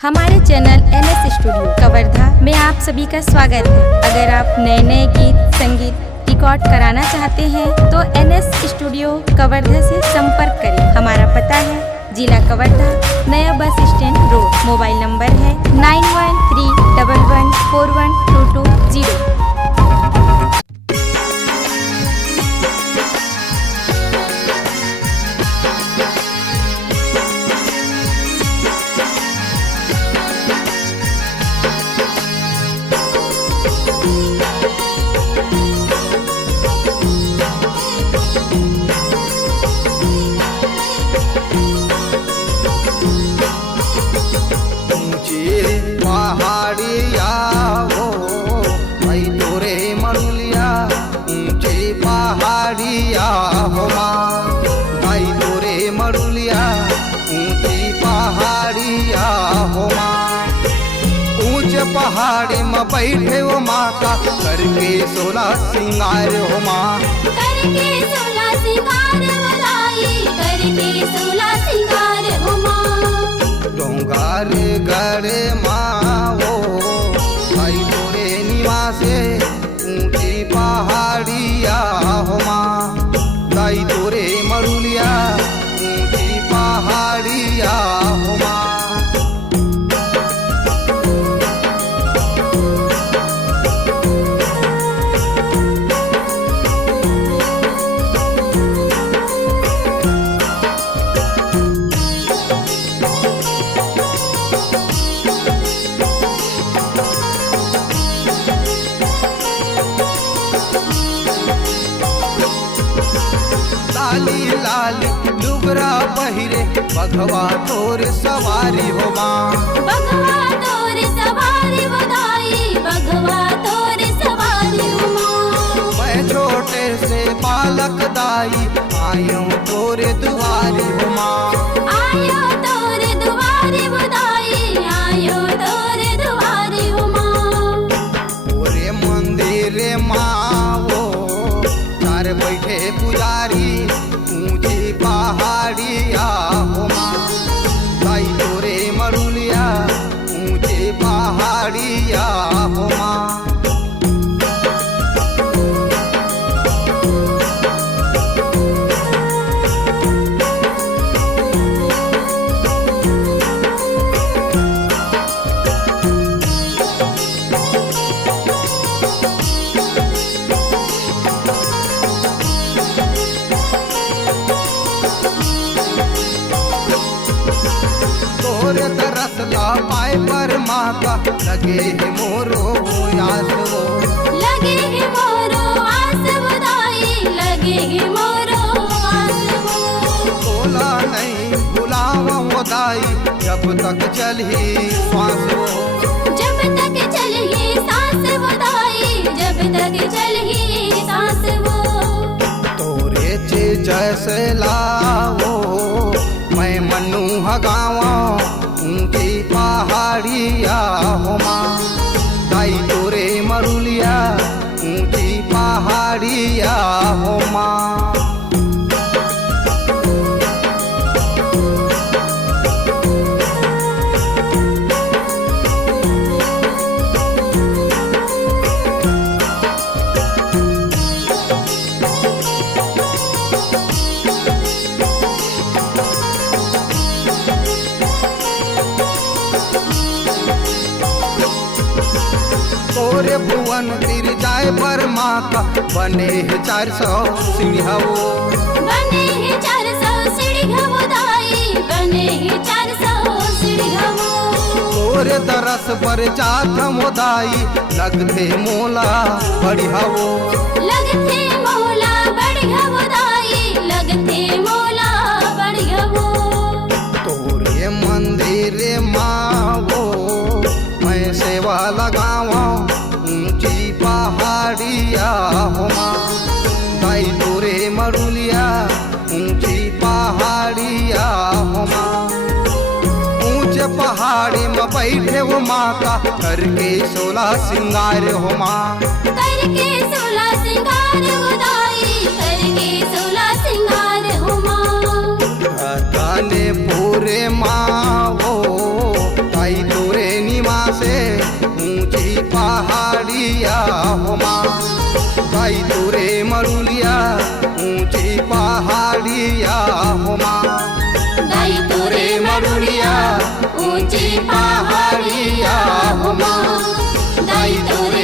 हमारे channel NS studio Kawardha में आप सभी का स्वागत है। अगर आप नए नए गीत संगीत रिकॉर्ड कराना चाहते हैं तो NS स्टूडियो कवर्धा से संपर्क करें। हमारा पता है जिला कवर्धा, नया bus stand road. Mobile number है 9131141220। पहाड़िया हो भाई तोरे मनुलिया, ऊंचे पहाड़िया हो माँ भाई तोरे मरुलिया, ऊंची पहाड़िया हो माँ। ऊंचे पहाड़ी में बैठे हो माता करके 16 सिंगार हो माँ, करके 16 सिंगार वालाई, करके 16 सिंगार हो माँ। डोंगार गड़े माँ हो भाई तोरे निवासे, ऊंची पहाड़िया हो माँ भाई तोरे मरुलिया, ऊंची पहाड़िया हो माँ। लाली लाली लुगरा पहिरे बघवा तोर सवारी हो माँ, बघवा तोर सवारी बधाई, बघवा तोर सवारी हो माँ। मैं छोटे से बालक दाई आयो तोरे दुआरी हो माँ, आयो तोर दुआरी बधाई, आयो तोर दुआरी हो माँ। तोरे मंदिर माँ वो तार बैठे पुजारी, ऊंची पहाड़िया हो माँ भाई तोरे मरुलिया, ऊंची पहाड़िया हो माँ। तोरे तरस ला पाए पर माता लगे है मोरो आस वो, लगे है मोरो आस बधाई, लगे है मोरो आस वो। बोला नहीं बुलावा दाई जब तक चली श्वास वो, जब तक चलही सांस बधाई, जब तक चलही सांस वो। तोरे चे जैसे लाओ मैं मनु हगावा, ऊंची पहाड़िया हो माँ दाई तोरे मरुलिया, ऊंची पहाड़िया हो माँ। तोरे भुवन तिर जाए पर माता बने है 400 सीढ़िया वो, बने ही 400 सीढ़िया बधाई, बने ही 400 सीढ़िया वो। तोरे तरस पर जात मोदाई लगते मोला बढ़िया वो, लगते मोला बढ़िया बधाई, लगते मोला बढ़िया वो। तोरे मंदिर माँ वो मैं सेवा लगावा, ऊंची पहाड़िया हो माँ भाई तोरे मरुलिया, ऊंची पहाड़िया हो माँ। ऊंचे पहाड़ी में बैठे वो माता करके 16 सिंगार हो माँ, करके 16 सिंगार बधाई, करके 16 सिंगार हो माँ। गाने पूरे माँ वो भाई ऊंची पहाड़िया हो माँ दाई तोरे मरुलिया ऊंची पहाड़िया हो माँ दाई तोरे मरुलिया ऊंची पहाड़िया हो माँ दाई तोरे